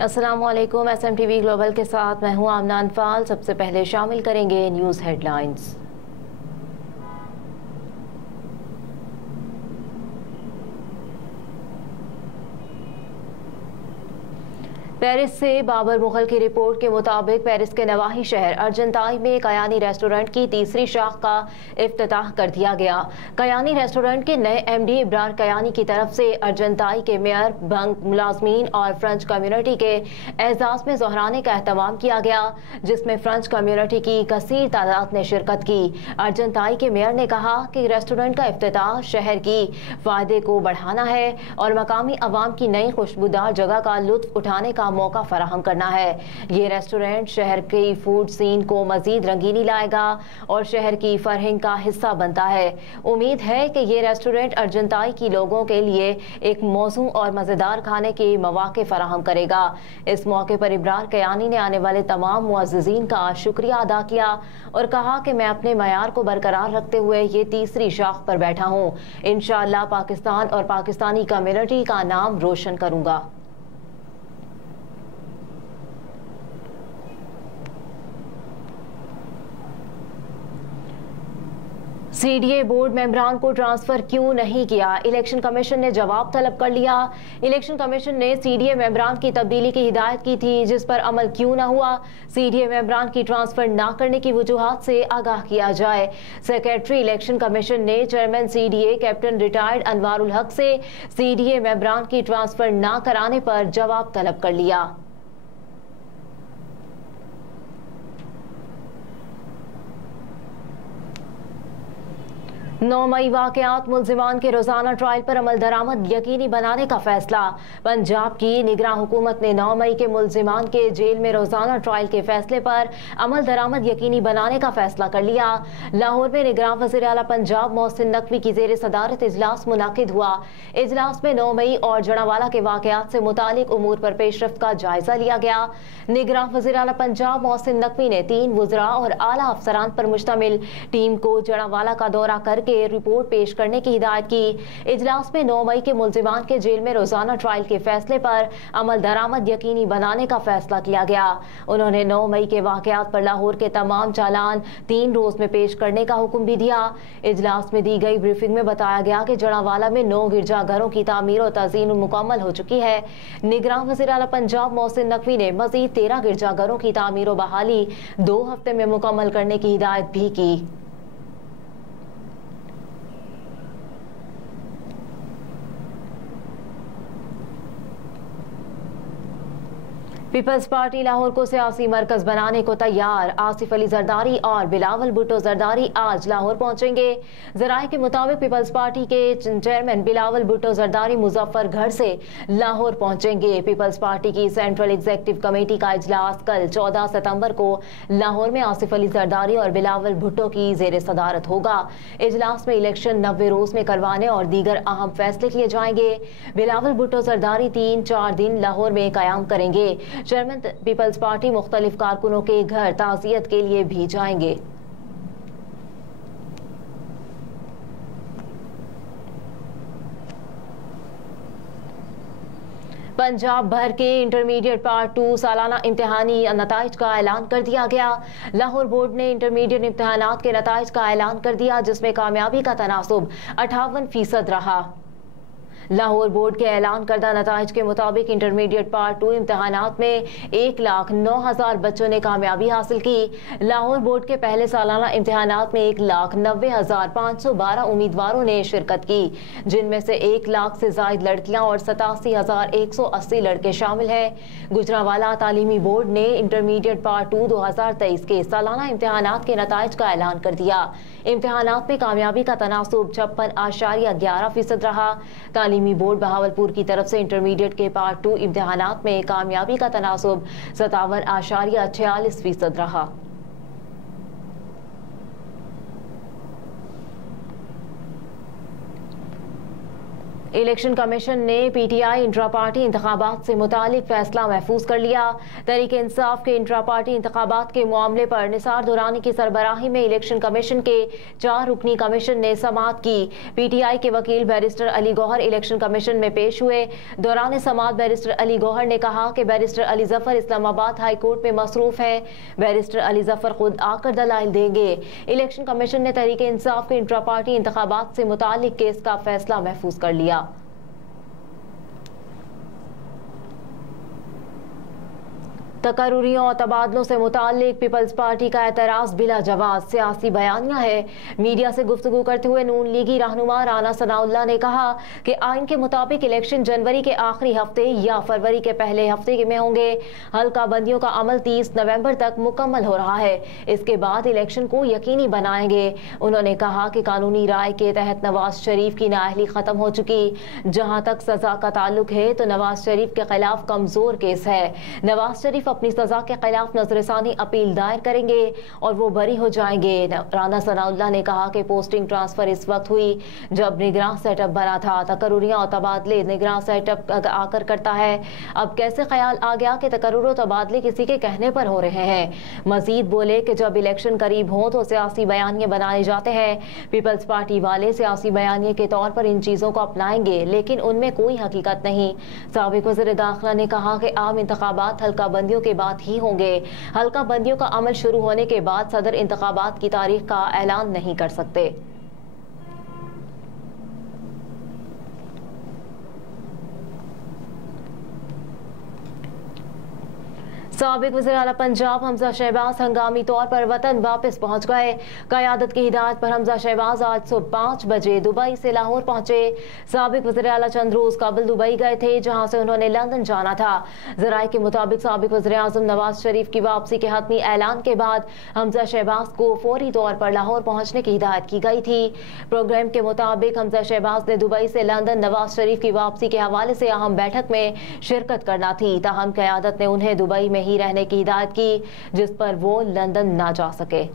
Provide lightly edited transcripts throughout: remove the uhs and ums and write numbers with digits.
अस्सलाम वालेकुम। SMTV global के साथ मैं हूं आमना अनफाल। सबसे पहले शामिल करेंगे न्यूज़ हेडलाइंस। पेरिस से बाबर मुगल की रिपोर्ट के मुताबिक पेरिस के नवाही शहर अर्जेंटाई में कयानी रेस्टोरेंट की तीसरी शाख का इफ्तिताह कर दिया गया। कयानी रेस्टोरेंट के नए MD इब्रार कयानी की तरफ से अर्जेंटाई के मेयर, बैंक मुलाजमीन और फ्रेंच कम्युनिटी के एजाज में जोहराने का एहतमाम किया गया, जिसमें फ्रेंच कम्युनिटी की कसीर तादाद ने शिरकत की। अर्जेंटाई के मेयर ने कहा कि रेस्टोरेंट का इफ्तिताह शहर की फायदे को बढ़ाना है और मकामी अवाम की नई खुशबूदार जगह का लुत्फ उठाने का मौका फराहम करना है। ये रेस्टोरेंट शहर की फूड सीन को मजीद रंगीनी लाएगा और शहर की फरहिंग का हिस्सा बनता है। उम्मीद है कि ये रेस्टोरेंट अर्जेंटाई की लोगों के लिए एक मौजू और मजेदार खाने के मौके फराहम करेगा। इस मौके पर इब्रार कयानी ने आने वाले तमाम मुअज़्ज़िज़ीन का शुक्रिया अदा किया और कहा कि मैं अपने मयार को बरकरार रखते हुए ये तीसरी शाख पर बैठा हूँ। इंशाअल्लाह पाकिस्तान और पाकिस्तानी कम्युनिटी का नाम रोशन करूंगा। CDA बोर्ड मेंबरान को ट्रांसफर क्यों नहीं किया? इलेक्शन कमीशन ने जवाब तलब कर लिया। इलेक्शन कमीशन ने CDA मेंबरान की तब्दीली की हिदायत की थी, जिस पर अमल क्यों न हुआ। CDA मेंबरान की ट्रांसफर न करने की वजूहात से आगाह किया जाए। सेक्रेटरी इलेक्शन कमीशन ने chairman CDA captain retired Anwarul हक से CDA मेंबरान की ट्रांसफर न कराने पर जवाब तलब कर लिया। 9 मई वाकयात मुल्जिमान के रोजाना ट्रायल पर अमल दरामद यकीनी बनाने का फैसला। पंजाब की निगरान हुकूमत ने 9 मई के मुल्जिमान के जेल में रोजाना ट्रायल के फैसले पर अमल दरामद यकीनी बनाने का फैसला कर लिया। लाहौर में निगरान वज़ीर आला पंजाब मोहसिन नकवी की ज़ेर सदारत इजलास मुनाकिद हुआ। इजलास में 9 मई और जड़ावाला के वाकयात से मुतालिक उमूर पर पेशरफ्त का जायजा लिया गया। निगरान वज़ीर आला पंजाब मोहसिन नकवी ने 3 वज़रा और आला अफसरान पर मुश्तमिल टीम को जड़ावाला का दौरा करके रिपोर्ट पेश करने की हिदायत की। इजलास में 9 मई के मुल्जिमान के जेल में रोजाना ट्रायल के फैसले पर अमल दरामद यकीनी बनाने का फैसला किया गया। उन्होंने 9 मई के वाकयात पर लाहौर के तमाम चालान 3 रोज में पेश करने का हुक्म भी दिया। इजलास में दी गई ब्रीफिंग में बताया गया कि जड़ावाला में 9 गिरजाघरों की तामीर और तज़ीन मुकम्मल हो चुकी है। निगरान वज़ीर आला पंजाब मोहसिन नकवी ने मजीद 13 गिरजाघरों की तामीर और बहाली 2 हफ्ते में मुकम्मल करने की हिदायत भी की। पीपल्स पार्टी लाहौर को सियासी मरकज बनाने को तैयार। आसिफ अली जरदारी और बिलावल भुट्टो जरदारी आज लाहौर पहुंचेंगे। जराये के मुताबिक पीपल्स पार्टी के चेयरमैन बिलावल भुट्टो जरदारी मुजफ्फरगढ़ से लाहौर पहुंचेंगे। पीपल्स पार्टी की सेंट्रल एग्जीक्यूटिव कमेटी का इजलास कल 14 सितंबर को लाहौर में आसिफ अली जरदारी और बिलावल भुट्टो की जेर सदारत होगा। इजलास में इलेक्शन 90 रोज में करवाने और दीगर अहम फैसले किए जाएंगे। बिलावल भुट्टो जरदारी 3-4 दिन लाहौर में कयाम करेंगे। चेयरमैन पीपल्स पार्टी मुख्तलिफ कारकुनों के घर ताज़ियत के लिए भी जाएंगे। पंजाब भर के इंटरमीडिएट पार्ट 2 सालाना इम्तिहानी नताइज का ऐलान कर दिया गया। लाहौर बोर्ड ने इंटरमीडिएट इम्तिहानात के नताइज का ऐलान कर दिया, जिसमें कामयाबी का तनासुब 58% रहा। लाहौर बोर्ड के ऐलान करदा नताइज के मुताबिक इंटरमीडिएट पार्ट 2 इम्तिहानात में 1,09,000 बच्चों ने कामयाबी हासिल की। लाहौर बोर्ड के पहले सालाना इम्तिहानात में 1,90,512 उम्मीदवारों ने शिरकत की, जिनमें से 1 लाख से जायद लड़कियां और 87,180 लड़के शामिल हैं। गुजरावाला तालीमी बोर्ड ने इंटरमीडिएट पार्ट 2 2023 के सालाना इम्तिहानात के नताइज का ऐलान कर दिया। इम्तिहानात में कामयाबी का तनासुब 56.11% रहा। तालीमी बोर्ड बहावलपुर की तरफ से इंटरमीडिएट के पार्ट 2 इम्तिहानात में कामयाबी का तनासुब 57.46% रहा। इलेक्शन कमीशन ने पीटीआई इंट्रा पार्टी इंतखाबात से मुतालिक फैसला महफूज कर लिया। तहरीक इंसाफ के इंट्रा पार्टी इंतखाबात के मामले पर निसार दुरानी की सरबराही में इलेक्शन कमीशन के 4 रुकनी कमीशन ने समाअत की। पीटीआई के वकील barrister Ali Gohar election commission में पेश हुए। दौरान समाअत बैरिस्टर अली गौहर ने कहा कि barrister Ali Zafar Islamabad high court में मसरूफ है। बैरिस्टर अली जफर खुद आकर दलाइल देंगे। इलेक्शन कमीशन ने तहरीक इंसाफ के इंट्रा पार्टी इंतखाबात से मुतालिक केस का फैसला महफूज कर लिया। तकर्रुरियों और तबादलों से मुताल्लिक पीपल्स पार्टी का एतराज़ बिला जवाब सियासी बयानिया है। मीडिया से गुफ्तगू करते हुए नून लीगी रहनुमा राना सनाउल्लाह ने कहा कि आइन के मुताबिक इलेक्शन जनवरी के आखिरी हफ्ते या फरवरी के पहले हफ्ते में होंगे। हल्का बंदियों का अमल 30 नवंबर तक मुकम्मल हो रहा है। इसके बाद इलेक्शन को यकीनी बनाएंगे। उन्होंने कहा कि कानूनी राय के तहत नवाज शरीफ की नाअहली खत्म हो चुकी। जहां तक सजा का ताल्लुक है तो नवाज शरीफ के खिलाफ कमजोर केस है। नवाज शरीफ अपनी सजा के खिलाफ नजरसानी अपील दायर करेंगे और वो बरी हो जाएंगे। राना सनाउल्लाह ने कहा कि पोस्टिंग ट्रांसफर इस वक्त हुई जब निगरान सेटअप बना था। तकर्रुरियां और तबादले निगरान सेटअप आकर करता है। अब कैसे ख्याल आ गया कि तकर्रुर और तबादले किसी के कहने पर हो रहे हैं। मजीद बोले कि जब इलेक्शन करीब हो तो सियासी बयानिए बनाए जाते हैं। पीपल्स पार्टी वाले सियासी बयानिए के तौर पर इन चीजों को अपनाएंगे लेकिन उनमें कोई हकीकत नहीं। साबिक वज़ीर दाखिला ने कहा कि आम इंतखाबात हल्का बंदियों के बाद ही होंगे। हल्का बंदियों का अमल शुरू होने के बाद सदर इंतखाबात की तारीख का ऐलान नहीं कर सकते। साबिक वज़ीर आला पंजाब हमजा शहबाज हंगामी तौर पर वतन वापस पहुंच गए। क़यादत की हिदायत पर हमजा शहबाज आज सुबह 5 बजे दुबई से लाहौर पहुंचे। साबिक वज़ीर आला चंद रोज कबल दुबई गए थे जहां से उन्होंने लंदन जाना था। ज़राए के मुताबिक साबिक वज़ीर आज़म नवाज शरीफ की वापसी के हतमी ऐलान के बाद हमजा शहबाज को फौरी तौर पर लाहौर पहुंचने की हिदायत की गई थी। प्रोग्राम के मुताबिक हमजा शहबाज ने दुबई से लंदन नवाज शरीफ की वापसी के हवाले से अहम बैठक में शिरकत करना थी। ताहम क़यादत ने उन्हें दुबई में ही रहने की हिदायत की जिस पर वो लंदन ना जा सके।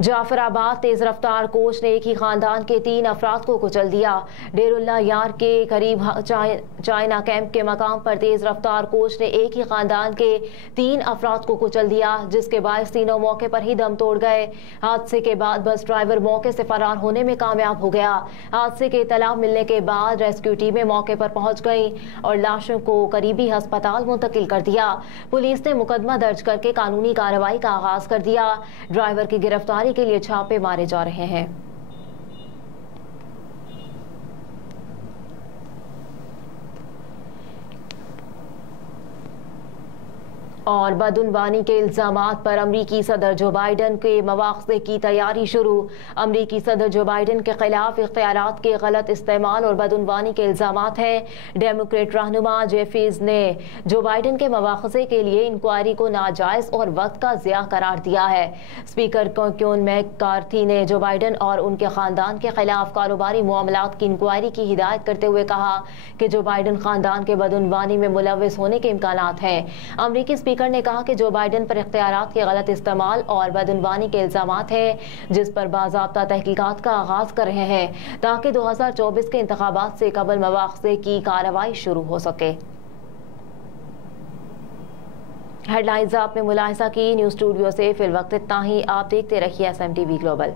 जाफराबाद तेज रफ्तार कोच ने एक ही खानदान के 3 अफराद को कुचल दिया। डेरुल्ला यार के करीब चाइना कैंप के मकाम पर तेज रफ्तार कोच ने एक ही खानदान के 3 अफराद को कुचल दिया जिसके बायस तीनों मौके पर ही दम तोड़ गए। हादसे के बाद बस ड्राइवर मौके से फरार होने में कामयाब हो गया। हादसे की इत्तला मिलने के बाद रेस्क्यू टीमें मौके पर पहुंच गई और लाशों को करीबी अस्पताल मुंतकिल कर दिया। पुलिस ने मुकदमा दर्ज करके कानूनी कार्रवाई का आगाज कर दिया। ड्राइवर की गिरफ्तारी के लिए छापे मारे जा रहे हैं। और बदउनवानी के इल्जामात पर अमरीकी सदर जो बाइडन के मवाख़ज़े की तैयारी शुरू। अमरीकी सदर जो बाइडन के खिलाफ इख्तियारात के गलत इस्तेमाल और बदउनवानी के इल्जामात हैं। डेमोक्रेट रहनुमा जेफीज ने जो बाइडन के मवाख़ज़े के लिए इंक्वायरी को नाजायज़ और वक्त का ज़िया करार दिया है। स्पीकर केविन मैककार्थी ने जो बाइडन और उनके ख़ानदान के खिलाफ कारोबारी मामलात की इंक्वायरी की हिदायत करते हुए कहा कि जो बाइडन ख़ानदान के बदउनवानी में मुलव्वस होने के इम्कानात हैं। अमरीकी स्पीकर ने कहा कि जो बाइडन पर इख्तियारात के गलत इस्तेमाल और बदउनवानी के इल्जामात हैं जिस पर बाज़ाब्ता तहकीकात का आगाज कर रहे हैं ताकि 2024 के इंतखाबात से कबल मवाख़ज़े की कार्रवाई शुरू हो सके। हेडलाइंस आपने मुलाहिजा की। न्यूज़ स्टूडियो से फिल वक्त इतना ही। आप देखते रहिए SMTV ग्लोबल।